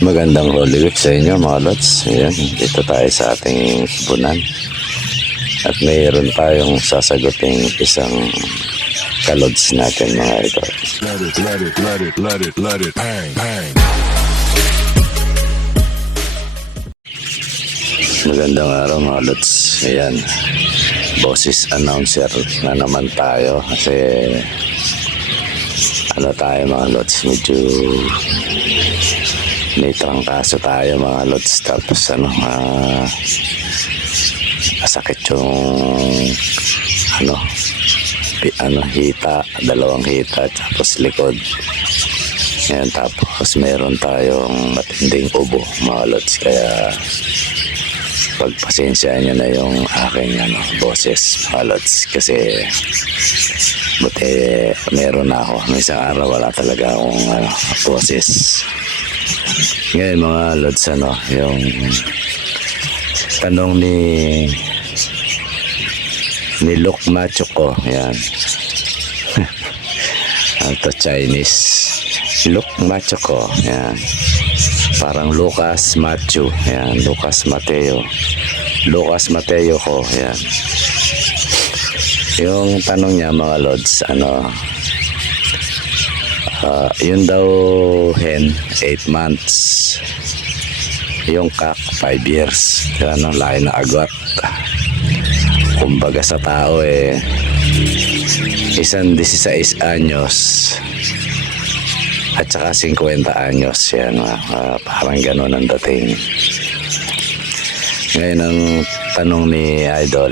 Magandang Holy Week sa inyo mga lods. Ayan, dito tayo sa ating punan. At mayroon tayong sasaguting isang kalods natin mga ito. Let it, bang, bang. Magandang araw mga lods. Ayan, boses announcer na naman tayo kasi ano tayo mga lods, medyo may trangkaso tayo mga lods, tapos masakit yung hita, dalawang hita tapos likod. Yan, tapos meron tayong matinding ubo mga lods, kaya pagpasensyahan nyo na yung aking boses mga lods, kasi buti meron na ako. May isang araw wala talaga akong boses. Ngayon mga lods, yung tanong ni Luke Machuko, yan. Ito Chinese. Luke Machuko, yan. Parang Lucas Matthew, yan. Lucas Mateo ko, yan. Yung tanong niya mga lods, yun daw hen 8 months, yung kak 5 years. Laki na agwat. Kumbaga sa tao isang 16 anyos at saka 50 anyos yan, parang gano'n ang dating. Ngayon ang tanong ni Idol,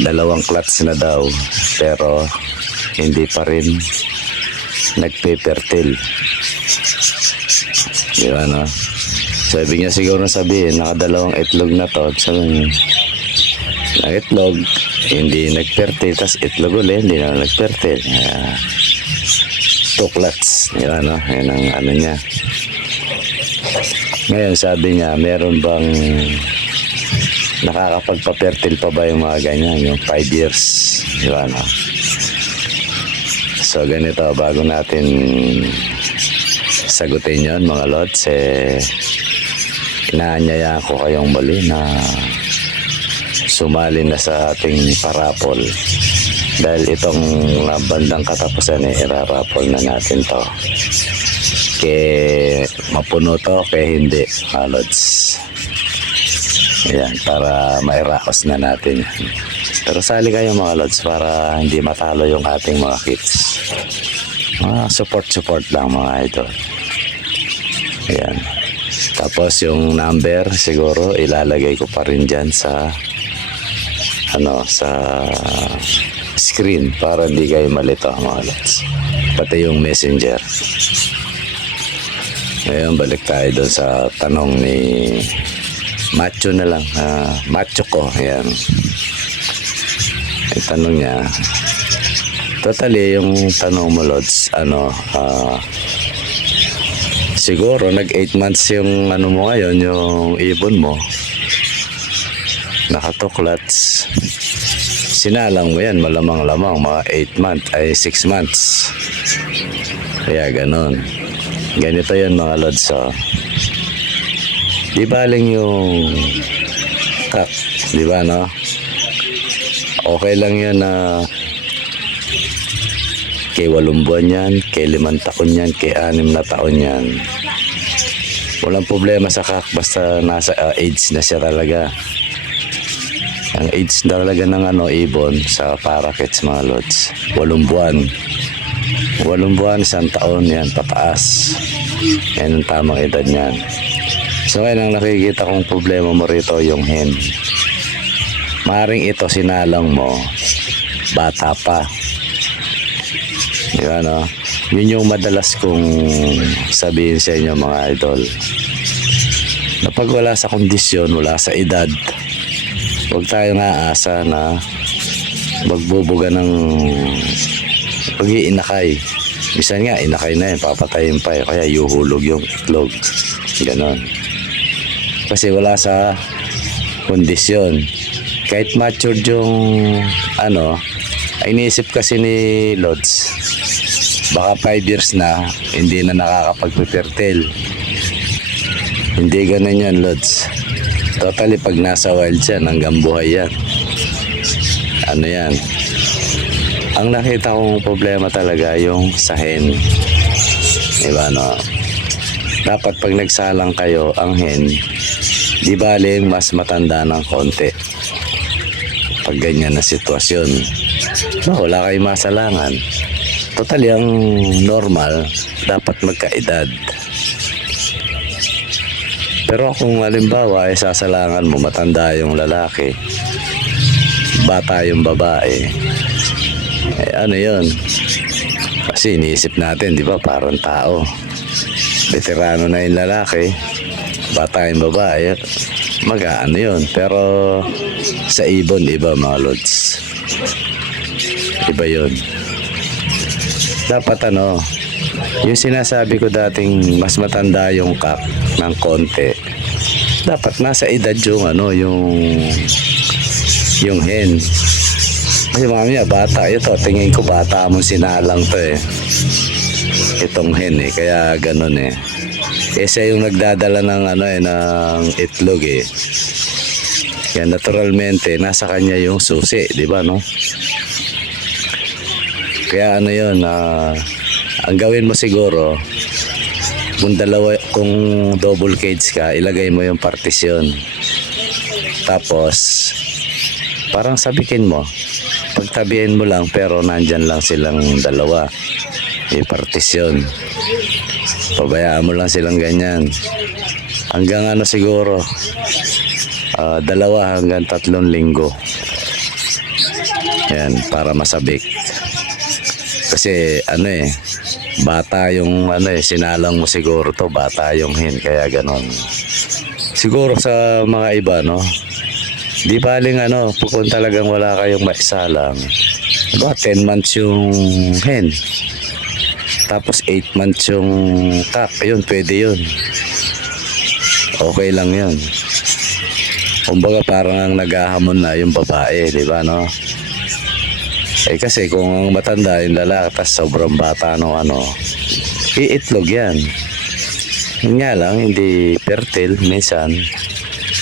dalawang clutch na daw pero hindi pa rin nagpe-fertile. Di ba, no? Sabi niya siguro sabihin, nakadalawang itlog na to. Sabi niya, ang itlog, hindi nag-fertile. Tapos itlog ulit, hindi na nag-fertile. Two clutch. Di ba, no? Yan ang niya. Ngayon, sabi niya, meron bang nakakapagpa-fertile pa ba yung mga ganyan? Yung 5 years. Di ba, no? So ganito, bago natin sagutin yon mga lods, inaanyayaan ko kayong muli na sumali na sa ating parapol, dahil itong bandang katapusan irarapol na natin to, kaya mapuno to kaya hindi mga lods. Ayan, para mairakos na natin. Pero sali kayo mga lods para hindi matalo yung ating mga kits. Support lang mga idol. Ayan. Tapos yung number siguro ilalagay ko pa rin dyan sa sa screen para hindi kayo malito mga lods. Pati yung messenger. Ngayon balik tayo doon sa tanong ni Macho na lang. Macho ko. Ayan. Yung tanong niya, totally yung tanong mo lods, siguro nag 8 months yung mo ngayon, yung ibon mo nakatuklats, sinalang mo yan malamang mga 6 months, kaya ganon. Ganito yan mga lods. Di baling yung kak, di ba, no? Okay lang yan na kay 8 buwan yan, kay 5 taon yan, kay 6 na taon yan. Walang problema sa kak, basta nasa age na siya talaga. Ang age talaga ng ibon sa parakeets mga lods, 8 buwan. 8 buwan, 1 taon yan, pataas. Yan ang tamang edad niyan. So ngayon ang nakikita kong problema mo rito yung hen. Maring ito sinalang mo bata pa. Diba, no? Yun yung madalas kong sabihin sa inyo mga idol, na pag wala sa kondisyon, wala sa edad, huwag tayong aasa na magbubuga ng pag-iinakay. Bisan nga inakay na yun, papatayin pa yun, kaya yuhulog yung itlog. Ganon. Kasi wala sa kondisyon. Kahit matured yung ay iniisip kasi ni Lods, baka 5 years na, hindi na nakakapag-fertile. Hindi ganun yan, Lods. Totally, pag nasa wild yan, hanggang buhay yan. Ano yan? Ang nakita kong problema talaga yung sa hen. Diba, no? Dapat pag nagsalang kayo, ang hen, di baling mas matanda ng konti. Pag ganyan na sitwasyon. No, wala kayong masalangan. Totally, ang normal, dapat magkaedad. Pero kung halimbawa ay sasalangan mo, matanda yung lalaki, bata yung babae, eh ano yun? Kasi iniisip natin, di ba, parang tao. Veterano na yung lalaki, bata yung babae, mag-ano yun. Pero sa ibon, iba mga lods. Iba yun. Dapat ano, yung sinasabi ko dating mas matanda yung kak ng konti, dapat nasa edad yung ano, yung hen. Kasi mamaya bata ito, tingin ko bata mo sinalang to eh, itong hen eh, kaya ganun eh. Kasi yung nagdadala ng ano eh, ng itlog eh, kaya naturalmente nasa kanya yung susi, di ba, no? Kaya ano yun, ang gawin mo siguro, kung double cage ka, ilagay mo yung partisyon. Tapos parang sabikin mo, pagtabihin mo lang, pero nandyan lang silang dalawa, yung partisyon. Pabayaan mo lang silang ganyan hanggang ano siguro, 2 hanggang 3 linggo. Yan, para masabik. Kasi ano eh, bata yung ano eh, sinalang mo siguro to, bata yung hen, kaya ganon. Siguro sa mga iba, no, di baling ano, kung talagang wala kayong maisalang, diba, 10 months yung hen, tapos 8 months yung cock, ayun, pwede yun. Okay lang yun. Kumbaga parang naghahamon na yung babae, di ba, no? Eh kasi kung matanda yung lalaki, tas sobrang bata no, ano, iitlog yan. Yun nga lang, hindi fertile. Minsan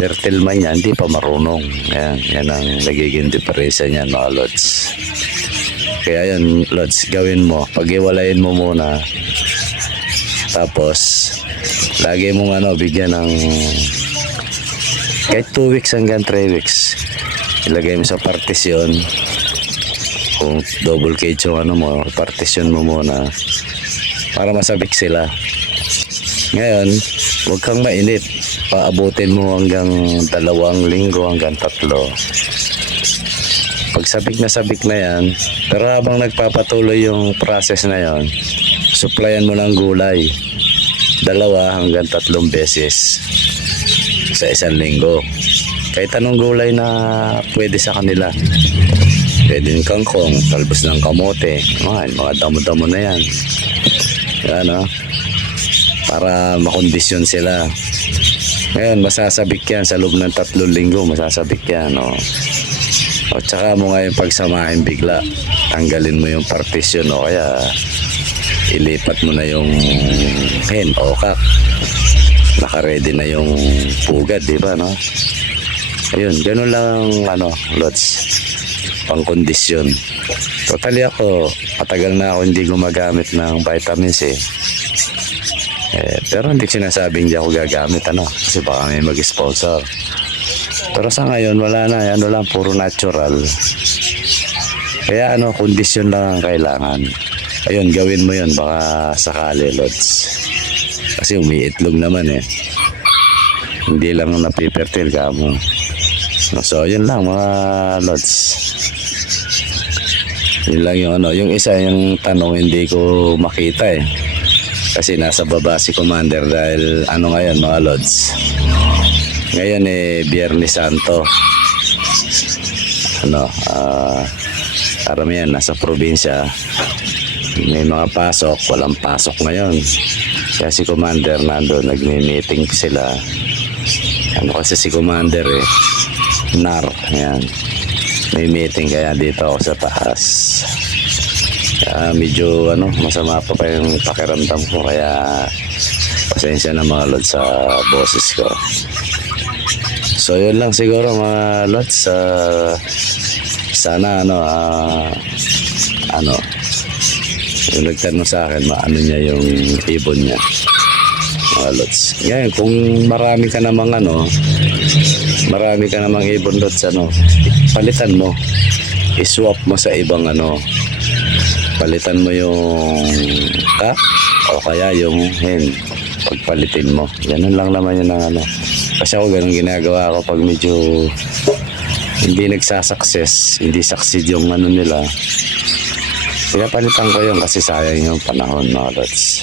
fertile man yan, hindi pa marunong. Yan ang nagiging diferensya niyan mga lods. Kaya yun lods, gawin mo, pag-iwalayin mo muna, tapos lagi mong ano, bigyan ng kahit 2 weeks hanggang 3 weeks, ilagay mo sa partisyon. Kung double cage yung ano mo, partisyon mo muna para masabik sila. Ngayon, huwag kang mainit, paabutin mo hanggang 2 linggo hanggang 3. Pag sabik na yan, pero habang nagpapatuloy yung process na yon, supplyan mo ng gulay 2 hanggang 3 beses sa 1 linggo. Kahit anong gulay na pwede sa kanila. Pwede yung kangkong, talbos ng kamote, mga damo-damo na yan. Yan, no? Para makondisyon sila. Ngayon, masasabik yan sa loob ng 3 linggo, masasabik yan, no? O tsaka mo ngayon pagsamahin bigla, tanggalin mo yung partisyon, o kaya ilipat mo na yung hen o kak. Naka-ready na yung pugad, di ba, no? Ayun, ganun lang, ano, lods, pang-kondisyon. Totally ako, matagal na ako hindi gumagamit ng vitamins eh. Pero hindi sinasabing hindi ako gagamit, ano, kasi baka may mag-sponsor. Pero sa ngayon, wala na, ano lang, puro natural. Kaya ano, kondisyon lang ang kailangan. Ayun, gawin mo yun, baka sakali, lods. Kasi umiitlog naman eh. Hindi lang napipertil ka mo. So, yun lang mga lods. Yun lang yung ano, yung isa yung tanong hindi ko makita eh. Kasi nasa baba si Commander dahil ano ngayon mga lods. Ngayon eh Biyernes Santo. Ano, karamihan nasa probinsya. May mga pasok, walang pasok ngayon. Kaya si Commander nandun, nagmi-meeting sila. Ano kasi si Commander eh, NAR, yan. May meeting kaya dito ako sa taas. Medyo masama pa yung pakiramdam ko, kaya pasensya na mga lods sa boses ko. So yun lang siguro mga lods. Sana yung nagtanong sa akin, maano niya yung ibon niya, mga lods. Ngayon, kung marami ka namang ibon lods, palitan mo, iswap mo sa ibang palitan mo yung cock o kaya yung hen, pagpalitin mo. Ganun lang naman yun kasi ako ganun ginagawa ko pag medyo hindi nagsasucess, hindi succeed yung nila. Kaya palitan ko yun kasi sayang yung panahon mga lods.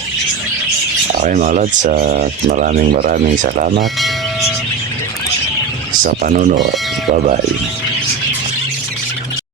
Okay mga lods, at maraming salamat sa panonood. Bye bye.